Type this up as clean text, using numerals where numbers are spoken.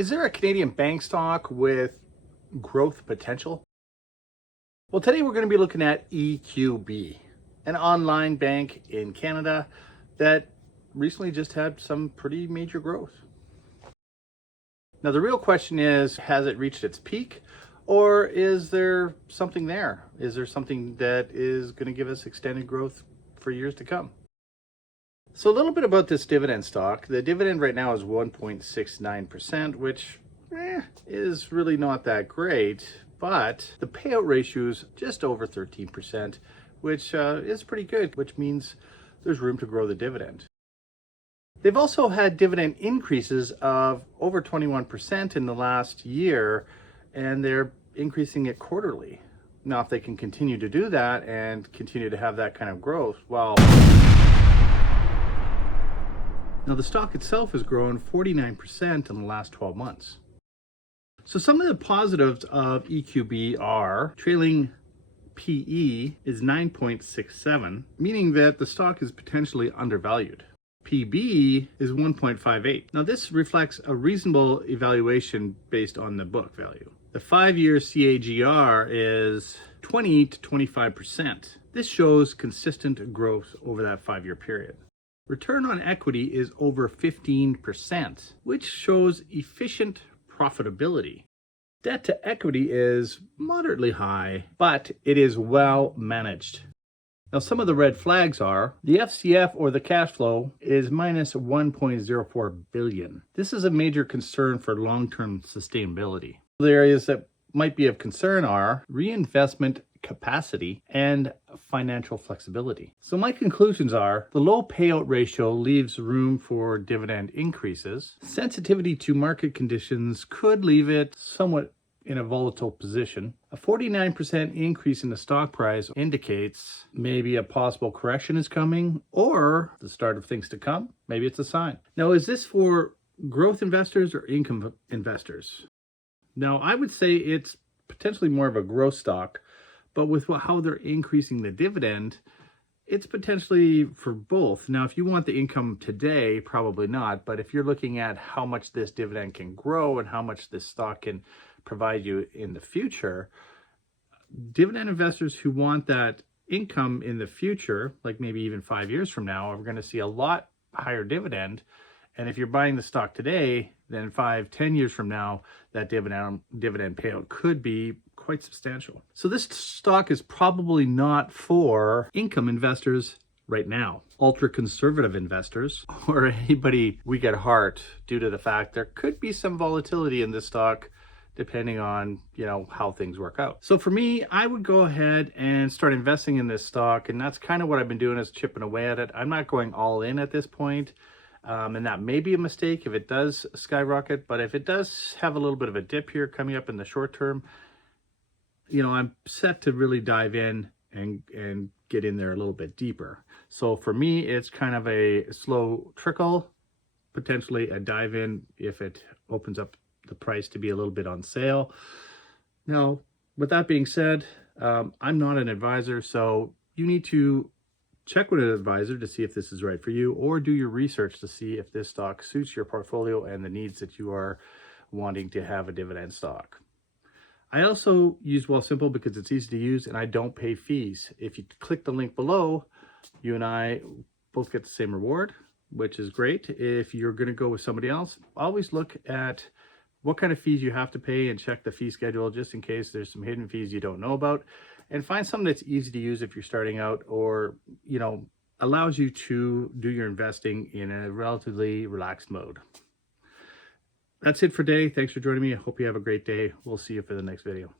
Is there a Canadian bank stock with growth potential? Well, today we're going to be looking at EQB, an online bank in Canada that recently just had some pretty major growth. Now, the real question is, has it reached its peak, or is there something there? Is there something that is going to give us extended growth for years to come? So a little bit about this dividend stock. The dividend right now is 1.69%, which is really not that great, but the payout ratio is just over 13%, which is pretty good, which means there's room to grow the dividend. They've also had dividend increases of over 21% in the last year, and they're increasing it quarterly. Now, if they can continue to do that and continue to have that kind of growth, well, now the stock itself has grown 49% in the last 12 months. So some of the positives of EQB are trailing PE is 9.67, meaning that the stock is potentially undervalued. PB is 1.58. Now this reflects a reasonable evaluation based on the book value. The 5-year CAGR is 20 to 25%. This shows consistent growth over that 5-year period. Return on equity is over 15%, which shows efficient profitability. Debt to equity is moderately high, but it is well managed. Now, some of the red flags are the FCF, or the cash flow, is minus 1.04 billion. This is a major concern for long-term sustainability. The areas that might be of concern are reinvestment capacity and financial flexibility. So my conclusions are the low payout ratio leaves room for dividend increases. Sensitivity to market conditions could leave it somewhat in a volatile position. A 49% increase in the stock price indicates maybe a possible correction is coming or the start of things to come. Maybe it's a sign. Now, is this for growth investors or income investors? Now, I would say it's potentially more of a growth stock, but with how they're increasing the dividend, it's potentially for both. Now, if you want the income today, probably not. But if you're looking at how much this dividend can grow and how much this stock can provide you in the future, dividend investors who want that income in the future, like maybe even 5 years from now, are going to see a lot higher dividend. And if you're buying the stock today, then 5-10 years from now, that dividend payout could be quite substantial. So this stock is probably not for income investors right now. Ultra conservative investors, or anybody weak at heart, due to the fact there could be some volatility in this stock depending on, how things work out. So for me, I would go ahead and start investing in this stock, and that's kind of what I've been doing, is chipping away at it. I'm not going all in at this point. And that may be a mistake if it does skyrocket, but if it does have a little bit of a dip here coming up in the short term, I'm set to really dive in and get in there a little bit deeper. So for me, it's kind of a slow trickle, potentially a dive in if it opens up the price to be a little bit on sale. Now, with that being said, I'm not an advisor, so you need to check with an advisor to see if this is right for you, or do your research to see if this stock suits your portfolio and the needs that you are wanting to have a dividend stock. I also use WealthSimple because it's easy to use and I don't pay fees. If you click the link below, you and I both get the same reward, which is great. If you're going to go with somebody else, always look at what kind of fees you have to pay and check the fee schedule just in case there's some hidden fees you don't know about. And find something that's easy to use if you're starting out, or, allows you to do your investing in a relatively relaxed mode. That's it for today. Thanks for joining me. I hope you have a great day. We'll see you for the next video.